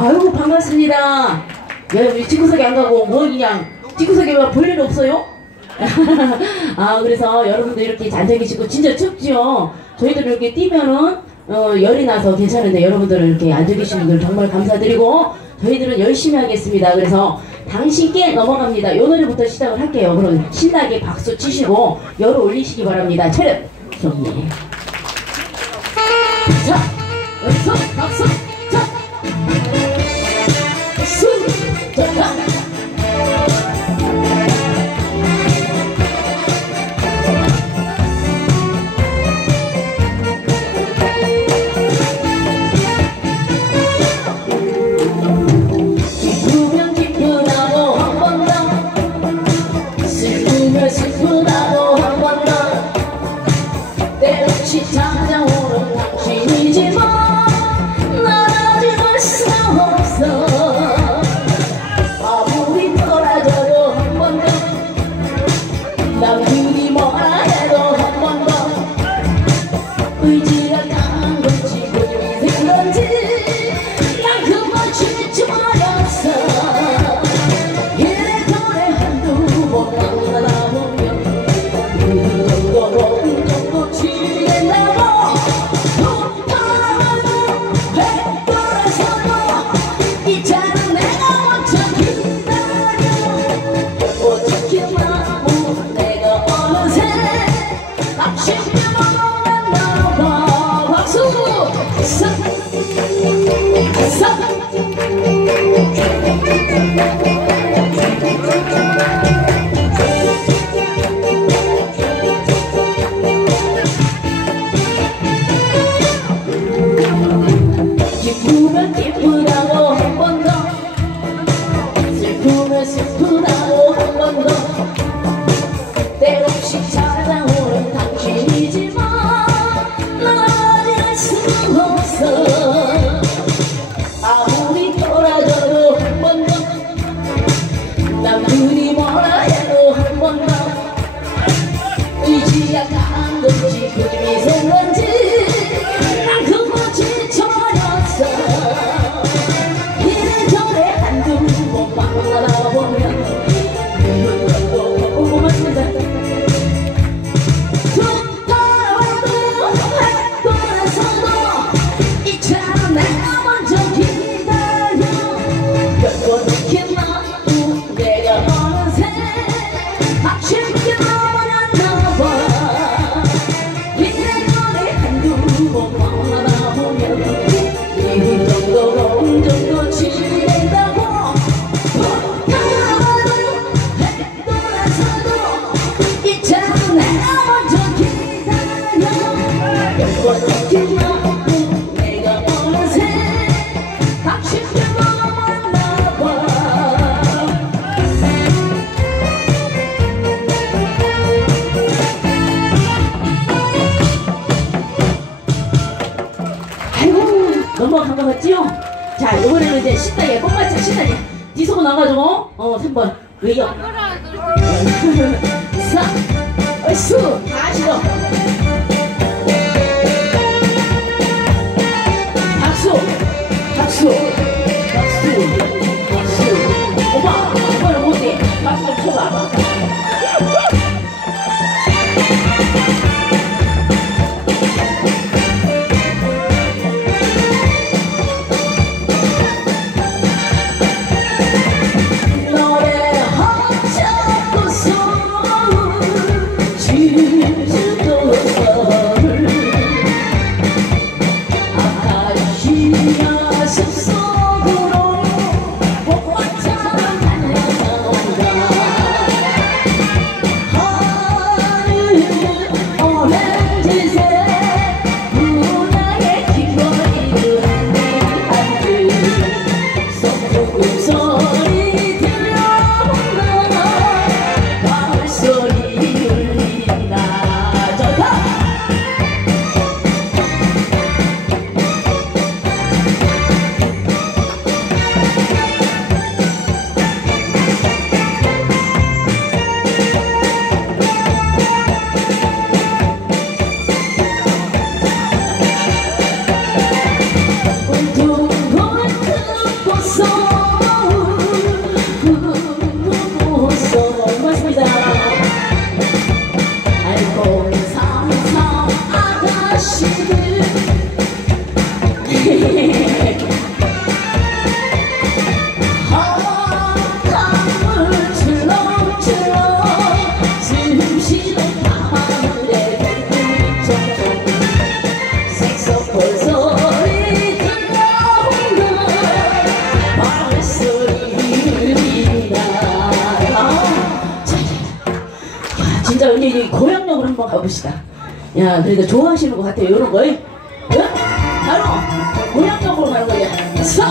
아유 반갑습니다. 야 우리 집구석에 안 가고 뭐 그냥 집구석에 막 볼일 없어요? 아 그래서 여러분도 이렇게 잔뜩 계시고 진짜 춥지요. 저희들 이렇게 뛰면은 어, 열이 나서 괜찮은데 여러분들은 이렇게 앉아 계신 분들 정말 감사드리고 저희들은 열심히 하겠습니다. 그래서 당신께 넘어갑니다. 요 노래부터 시작을 할게요. 그럼 신나게 박수 치시고 열 올리시기 바랍니다. 체력 정리. 자, 여기서 박수. 얼쑤 아시죠? 박수! 박수! 박수! Oh, 아, 진짜 여기 고향역으로 한번 가봅시다. 야, 그래도 좋아하시는 것 같아요. 요런 거에. 응? 바로 고향역으로 가는 거야. 서!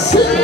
see.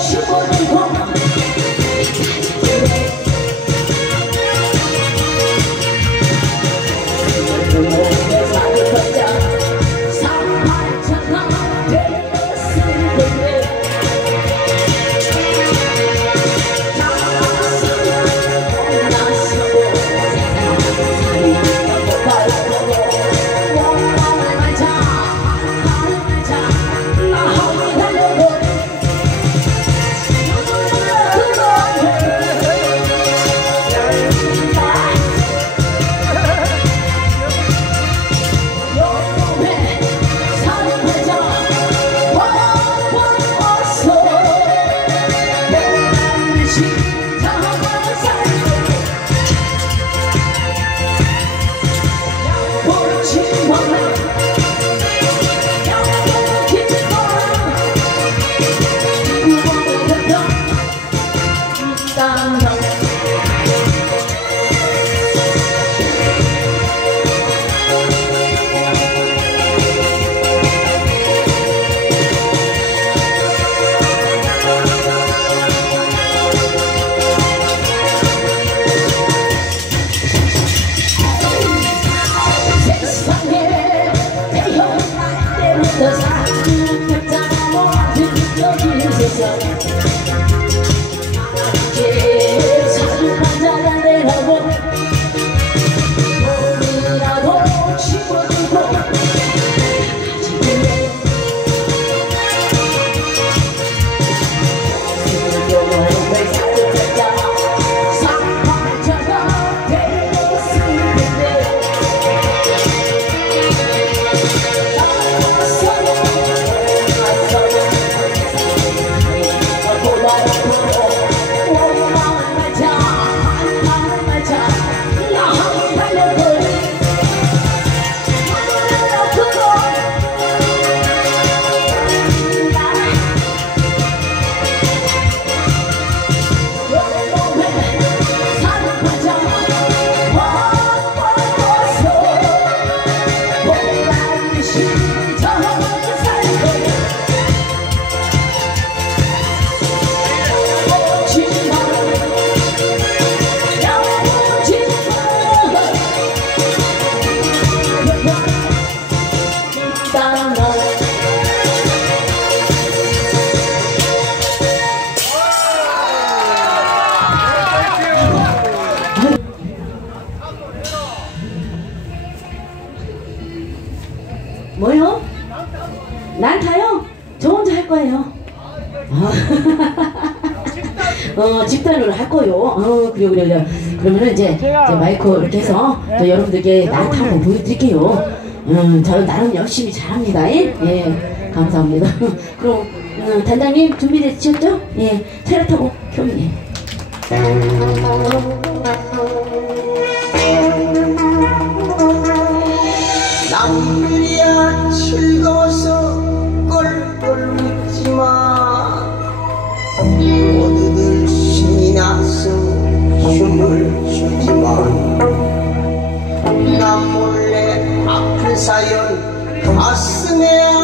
Chegou 집단으로 할 거요. 어, 그래요, 그래요. 그러면은 이제, 이제 마이크 이렇게 해서 또 여러분들께 난타 한번 보여드릴게요. 음, 저 나름 열심히 잘합니다. 예, 예 감사합니다. 그럼 음, 단장님 준비되셨죠? 예, 차를 타고 켜면 남들이야 즐거워서 춤을 추지만 나 몰래 아픈 사연 가슴에